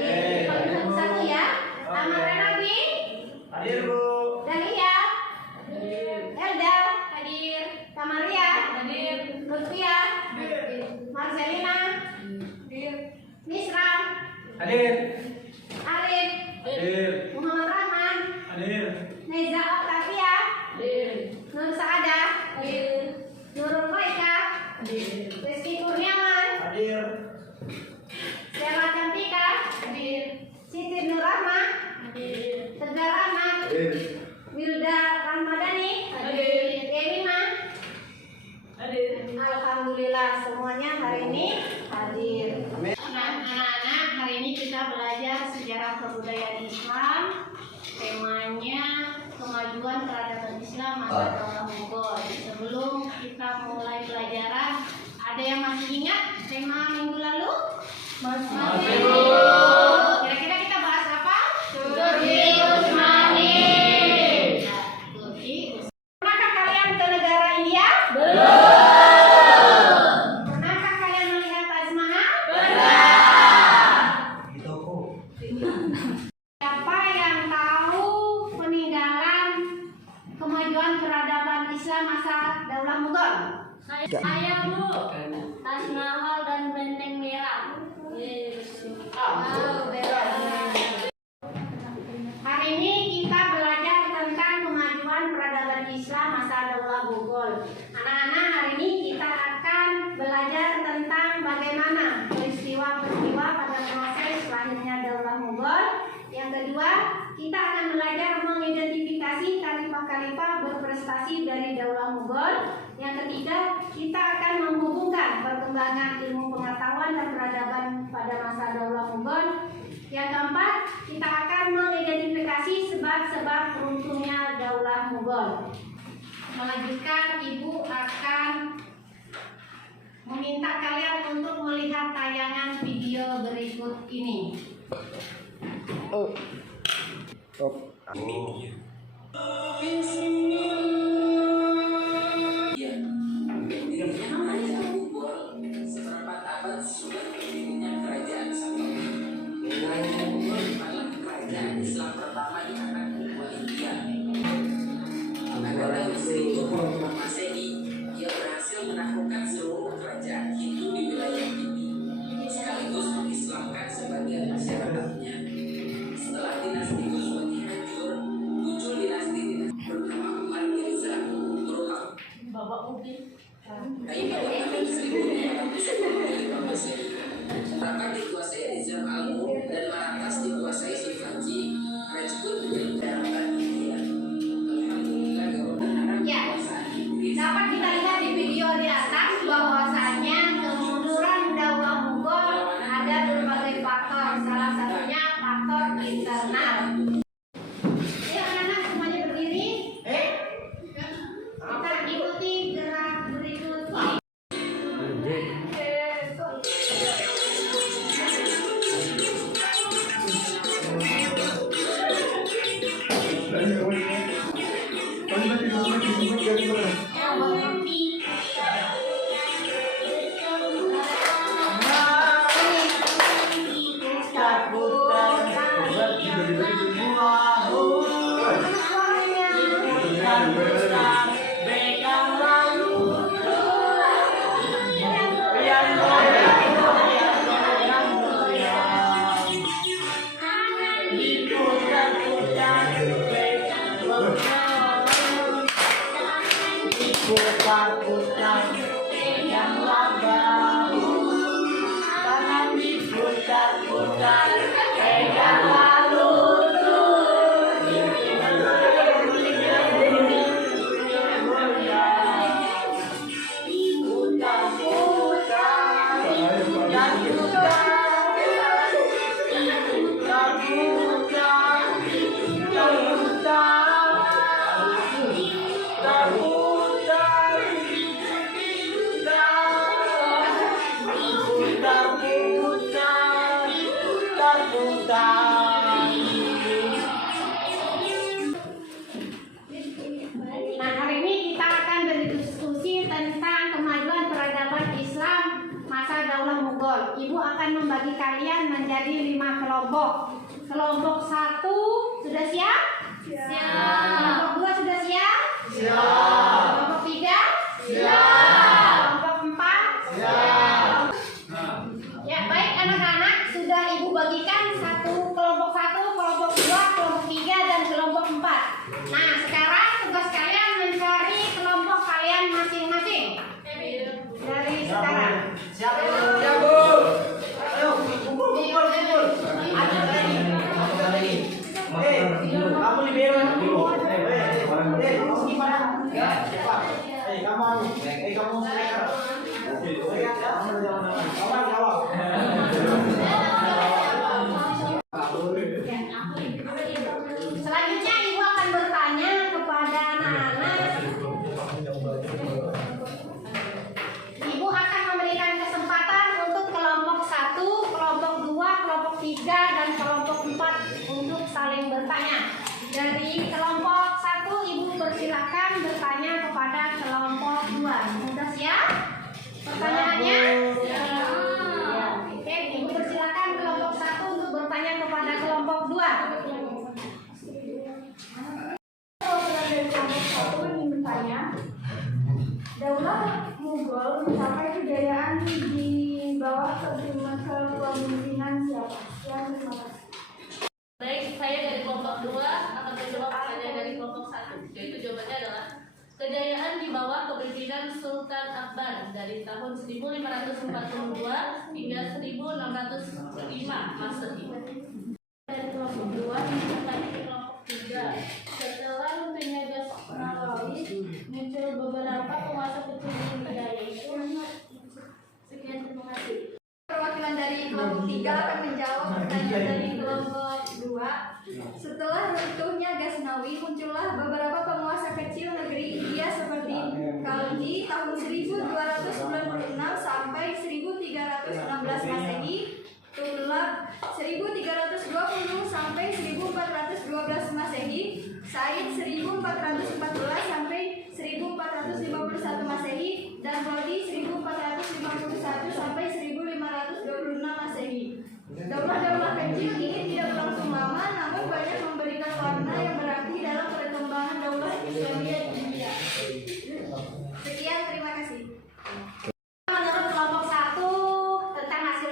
Hadir. Kalau satu-satu ya. Amara Nabi. Hadir, Bu. Dalia. Hadir. Elda. Hadir. Kamaria. Hadir. Lutfia. Hadir. Marcelina. Hadir. Nisra. Hadir. Arif. Hadir. Muhammad Rahman. Hadir. Neza Octavia. Hadir. Nur Saada. Hadir. Nurul Faika. Hadir. Rizky Kurniawan. Hadir. Stella Cantika. Hadir. Siti Nur Rahma. Hadir. Tegar Ahmad. Hadir. Wilda Rahmadani. Hadir. Elima. Hadir. Alhamdulillah semuanya hari ini hadir. Amin. Nah, anak-anak, hari ini kita belajar sejarah kebudayaan Islam. Temanya kemajuan peradaban Islam masa Daulah Mughal. Sebelum kita mulai pelajaran, ada yang masih ingat tema minggu lalu? Masih. Kira-kira kita bahas apa? Turki Utsmani. Nah, Turki Utsmani. Pernahkah kalian ke negara India? Pernahkah kalian melihat Taj Mahal? Di toko. Siapa yang tahu peninggalan kemajuan peradaban Islam masa Daulah Mughal? Saya, Bu. Taj Mahal dan Benteng Merah. Hari ini kita belajar tentang kemajuan peradaban Islam masa Daulah Mughal. Anak-anak, hari ini kita akan belajar tentang bagaimana peristiwa-peristiwa pada proses lahirnya Daulah Mughal. Yang kedua, kita akan belajar mengidentifikasi khalifah-khalifah berprestasi dari Daulah Mughal. Yang ketiga, kita akan menghubungkan perkembangan ilmu pengetahuan dan peradaban pada masa Daulah Mughal. Yang keempat, kita akan mengidentifikasi sebab-sebab runtuhnya Daulah Mughal. Melanjutkan, Ibu akan meminta kalian untuk melihat tayangan video berikut ini. Seperempat abad sesudah berdirinya kerajaan Safawi. Kerajaan Mughal adalah kerajaan Islam pertama di tanah benua India. Pada tahun 1000 Masehi, ia berhasil menaklukkan seluruh kerajaan Hindu di wilayah Hindi, sekaligus mengislamkan sebagian masyarakatnya. Setelah dinasti Ghazwani hancur, muncul dinasti bernama Umar Mirza Turham. Bapak Ubi. Dari pada tahun 1225 Masehi, Tarakan dikuasai Nizam Al-Mulk dan Marathas dikuasai Shivaji. Rajput menjadi daratan India. Alhamdulillah, Ya, dapat kita lihat di video di atas bahwasanya kemunduran Daulah Mughal ada berbagai faktor. Salah satunya faktor internal. Ayo anak-anak semuanya berdiri. Kita ikuti gerak berikut ini. Nah, hari ini kita akan berdiskusi tentang kemajuan peradaban Islam masa Daulah Mughal. Ibu akan membagi kalian menjadi 5 kelompok. kelompok. Kelompok 1 sudah siap? Kelompok 2 sudah siap? Kelompok 3? Kelompok 4? Ya, baik anak-anak, sudah Ibu bagikan kelompok 1, kelompok 2, kelompok 3, dan kelompok 4. Nah, sekarang tugas kalian mencari kelompok kalian masing-masing. Dari sekarang. Siap Bu. Ayo, kumpul. Kamu libero dulu. Kamu striker. Selanjutnya Ibu akan bertanya kepada anak-anak. Ibu akan memberikan kesempatan untuk kelompok 1, kelompok 2, kelompok 3, dan kelompok 4 untuk saling bertanya. Dari kelompok 1 Ibu persilakan bertanya kepada kelompok 2. Sudah siap? Pertanyaannya? Ya. Oke, Ibu persilakan kelompok 1 untuk bertanya kepada kelompok 2. Daulah Mughal mencapai kejayaan di bawah kepemimpinan siapa? Terima kasih. Baik, saya dari kelompok 2 akan menjawab pertanyaan dari kelompok 1. Yaitu jawabannya adalah kejayaan di bawah kepemimpinan Sultan Akbar dari tahun 1542 hingga 1605 Masehi. Dari kelompok 2 bertanya ke kelompok 3. Setelah runtuhnya Gas Nawawi, muncul beberapa penguasa kecil di negara itu. Sekian, terima kasih. Perwakilan dari kelompok 3 akan menjawab pertanyaan dari kelompok 2. Setelah runtuhnya Ghaznawi, muncullah beberapa penguasa kecil negeri India seperti Khalji tahun 1296 sampai 1316 Masehi, Tughlaq 1320 sampai 1412 Masehi, Said 1414 sampai 1451 Masehi, dan Rodi 1451 sampai 1526 Masehi. Daulah-daulah kecil ini tidak berlangsung lama, namun banyak memberikan warna yang berarti dalam perkembangan daulah Islamiyah di India. Sekian, terima kasih. Menurut kelompok 1 tentang hasil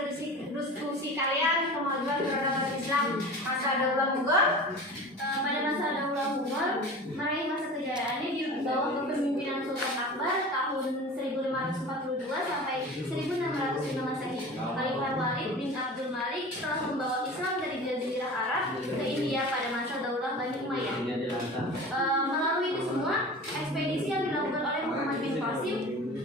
diskusi kalian kemajuan peradaban Islam masa Daulah Mughal. Pada masa Daulah Mughal meraih masa kejayaannya di bawah kepemimpinan Sultan Akbar tahun 1542 sampai 1605 Masehi. Khalifah Walid bin Abdul Malik telah membawa Islam dari Jazirah Arab ke India pada masa Daulah Bani Umayyah. Melalui itu semua, ekspedisi yang dilakukan oleh Muhammad bin Qasim.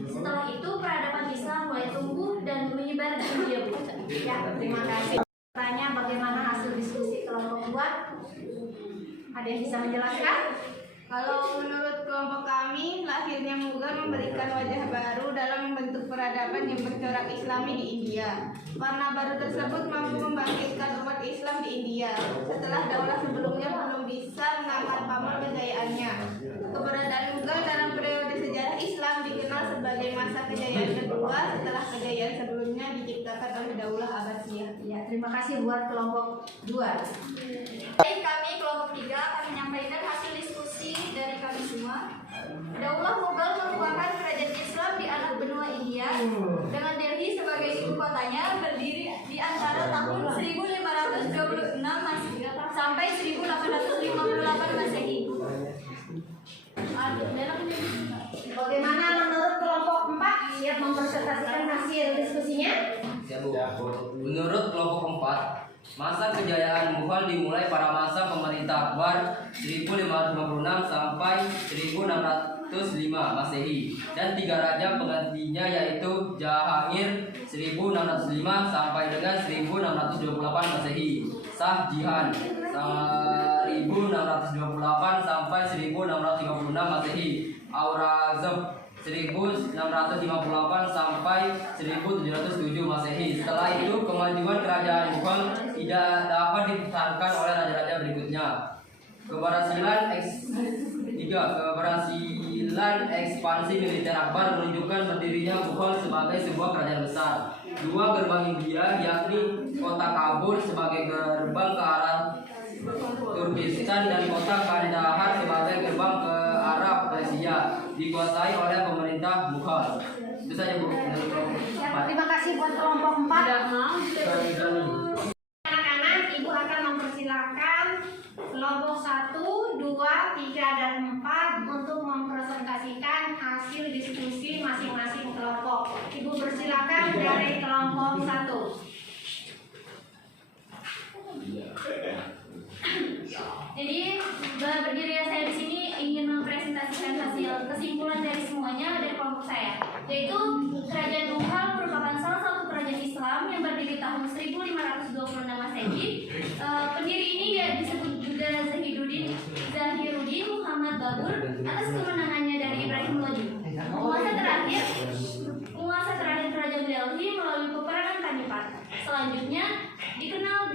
Setelah itu peradaban Islam mulai tumbuh dan menyebar di India. Ya, terima kasih. Tanya bagaimana hasil diskusi kelompok 2? Ada yang bisa menjelaskan? Kalau menurut kelompok kami, lahirnya Mughal memberikan wajah baru dalam membentuk peradaban yang bercorak Islami di India. Warna baru tersebut mampu membangkitkan umat Islam di India setelah daulah sebelumnya belum bisa mengangkat pamor kejayaannya. Keberadaan Mughal dalam periode sejarah Islam dikenal sebagai masa kejayaan kedua setelah kejayaan sebelumnya diciptakan oleh Daulah Abbasiyah. Ya, terima kasih buat kelompok 2. Baik, kami kelompok 3 akan menyampaikan hasil diskusi dari kami semua. Daulah Mughal merupakan kerajaan Islam di anak benua India dengan Delhi sebagai ibu kotanya, berdiri di antara tahun 1526 sampai 1858 Masehi. Bagaimana menurut kelompok 4? Siap mempresentasikan hasil diskusinya? Menurut kelompok 4, masa kejayaan Mughal dimulai pada masa pemerintah Akbar 1556 sampai 1605 Masehi dan 3 raja penggantinya yaitu Jahangir 1605 sampai dengan 1628 Masehi, Shah Jahan 1628 sampai 1656 Masehi, Aurangzeb 1658 sampai 1707 Masehi. Setelah itu kemajuan kerajaan Mughal tidak dapat dipertahankan oleh raja-raja berikutnya. Keberhasilan ekspansi militer Akbar menunjukkan berdirinya Mughal sebagai sebuah kerajaan besar. Dua gerbang India, yakni kota Kabul sebagai gerbang ke arah Turkistan dan kota Kandahar sebagai gerbang ke arah Persia, dikuasai oleh pemerintah Mughal. Itu saja Bu. Terima kasih buat kelompok 4. Tidak mau. Anak-anak, Ibu akan mempersilahkan kelompok 1, 2, 3, dan 4 untuk mempresentasikan hasil diskusi masing-masing kelompok. Ibu persilakan dari kelompok 1. Jadi berdiri saya di sini ingin mempresentasikan hasil kesimpulan dari semuanya dari kelompok saya, yaitu Kerajaan Mughal merupakan salah satu kerajaan Islam yang berdiri tahun 1526 Masehi. Pendiri ini ya disebut juga Zahiruddin Muhammad Babur atas kemenangannya dari Ibrahim Loji. Penguasa terakhir kerajaan Delhi melalui peperangan Panipat. Selanjutnya dikenal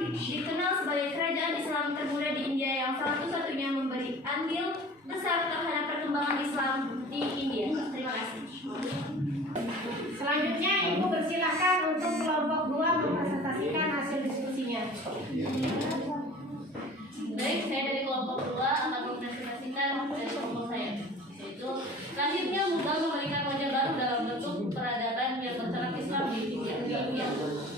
sebagai kerajaan Islam termuda di India yang satu-satunya memberi andil besar terhadap perkembangan Islam di India. Terima kasih. Selanjutnya Ibu persilahkan untuk kelompok 2 mempresentasikan hasil diskusinya. Baik, saya dari kelompok 2 akan mempresentasikan dari kelompok saya, yaitu lahirnya Mughal memberikan wajah baru dalam bentuk peradaban yang bercorak Islam di India.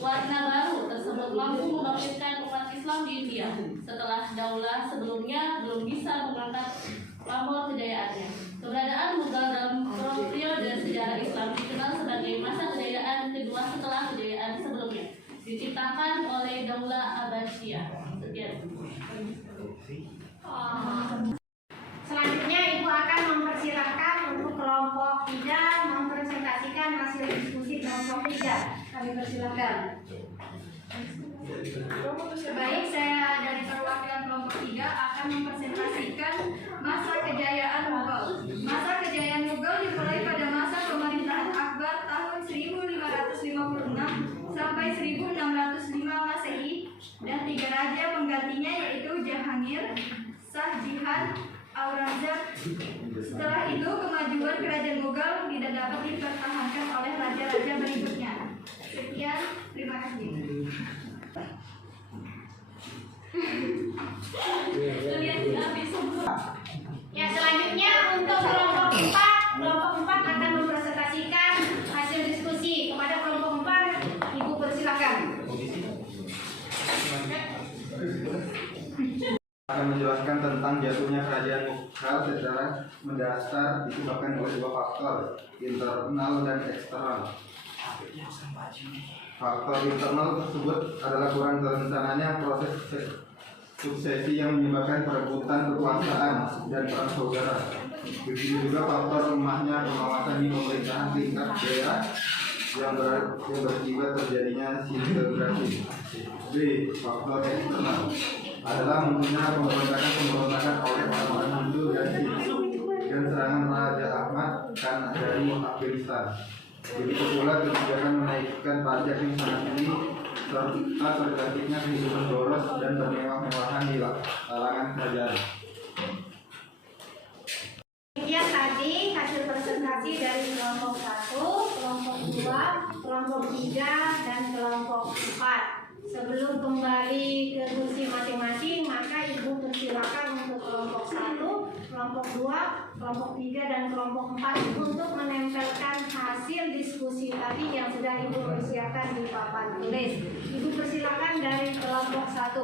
Warna baru tersebut mampu membangkitkan umat Islam di India setelah daulah sebelumnya belum bisa mengangkat pamor kejayaannya. Keberadaan Mughal dalam periode sejarah Islam dikenal sebagai masa kejayaan kedua setelah kejayaan sebelumnya, diciptakan oleh Daulah Abbasiyah. Sekian. Selanjutnya Ibu akan mempersilahkan untuk kelompok 3 mempresentasikan hasil diskusi kelompok 3. Kami persilahkan. Baik, saya dari perwakilan kelompok 3 akan mempresentasikan masa kejayaan Mughal. Masa kejayaan Mughal dimulai pada masa pemerintahan Akbar tahun 1556 sampai 1605 Masehi dan 3 raja penggantinya yaitu Jahangir, Shah Jahan, Aurangzeb. Setelah itu kemajuan kerajaan Mughal tidak dapat dipertahankan oleh raja-raja berikutnya. Sekian, terima kasih. Ya, selanjutnya untuk kelompok 4 akan mempresentasikan hasil diskusi. Kepada kelompok 4, Ibu persilakan. Akan menjelaskan tentang jatuhnya kerajaan Mughal secara mendasar disebabkan oleh 2 faktor, internal dan eksternal. Faktor internal tersebut adalah kurang terencananya proses suksesi yang menyebabkan perebutan kekuasaan dan perang saudara. Begitu juga faktor lemahnya pengawasan di pemerintahan tingkat daerah yang berakibat terjadinya sintegrasi. B. Faktor eksternal adalah munculnya pemberontakan oleh orang-orang Hindu dan Sikh dan serangan Raja Ahmad Khan dari Afghanistan. Begitu pula kebijakan menaikkan pajak yang sangat tinggi serta terjadinya kehidupan boros dan bermewah-mewahan di kalangan kerajaan. Demikian tadi hasil presentasi dari kelompok 1, kelompok 2, kelompok 3, dan kelompok 4. Sebelum kembali ke kursi masing-masing, maka Ibu persilakan untuk kelompok 1, kelompok 2, kelompok 3, dan kelompok 4 untuk menempelkan hasil diskusi tadi yang sudah Ibu persiapkan di papan tulis. Ibu persilakan dari kelompok 1.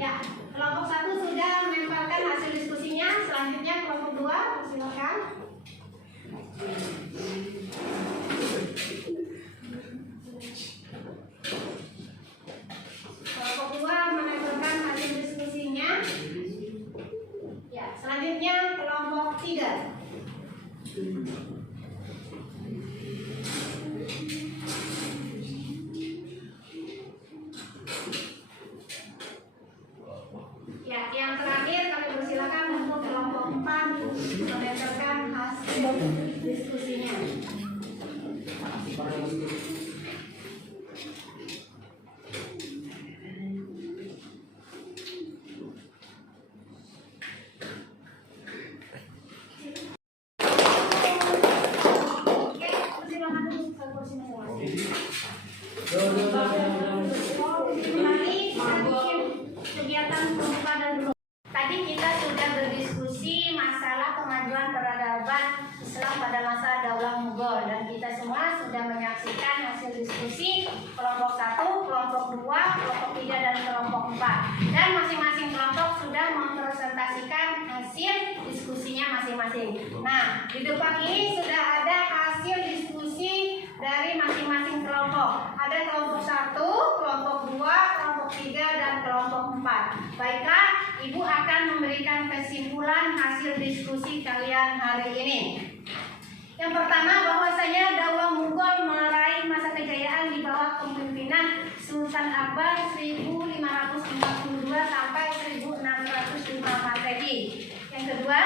Ya, kelompok 1 sudah menempelkan hasil diskusinya. Selanjutnya kelompok 2, persilakan. Kelompok 2 menempelkan hasil diskusinya. Ya, selanjutnya kelompok 3. Ya, yang terakhir kami persilakan untuk kelompok 4 menempelkan hasil diskusinya. Masih para muslim. Oke, silakan duduk ke kursi masing-masing. Kembali kita bikin kegiatan pembuka dan dulu. Tadi kita sudah berdiskusi masalah kemajuan peradaban Islam pada masa Daulah Mughal dan kita semua sudah menyaksikan hasil diskusi kelompok 1, kelompok 2, kelompok 3 dan kelompok 4. Dan masing-masing kelompok sudah mempresentasikan hasil diskusinya masing-masing. Nah, di depan ini sudah ada hasil diskusi dari masing-masing kelompok. Ada kelompok 1, kelompok 2, kelompok 3 dan kelompok 4. Baiklah, Ibu akan memberikan kesimpulan hasil diskusi kalian hari ini. Yang pertama, bahwasanya Daulah Mughal meraih masa kejayaan di bawah kepemimpinan Sultan Akbar 1542 sampai 1605 Masehi. Yang kedua,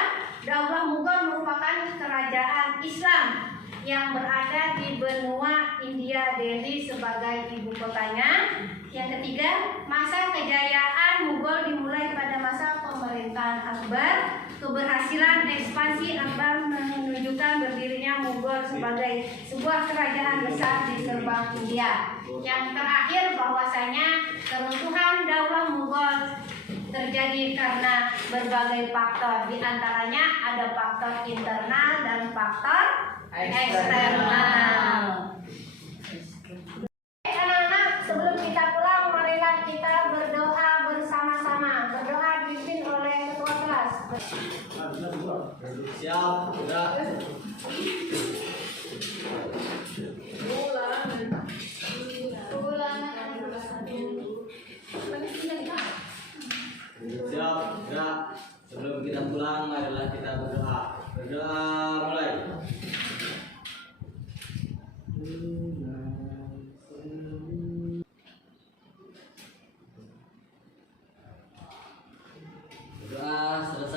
Daulah Mughal merupakan kerajaan Islam yang berada di benua India, Delhi sebagai ibu kotanya. Yang ketiga, masa kejayaan Mughal dimulai pada masa pemerintahan Akbar. Keberhasilan ekspansi Akbar menunjukkan berdirinya Mughal sebagai sebuah kerajaan besar di serbang India. Yang terakhir, bahwasanya keruntuhan Daulah Mughal terjadi karena berbagai faktor, di antaranya ada faktor internal dan faktor eksternal. Anak-anak, sebelum kita pulang, marilah kita berdoa bersama-sama. Berdoa dipimpin oleh ketua kelas. Siap, sudah. Siap, sudah. Sebelum kita pulang, marilah kita berdoa. Berdoa mulai. Berdoa selesai.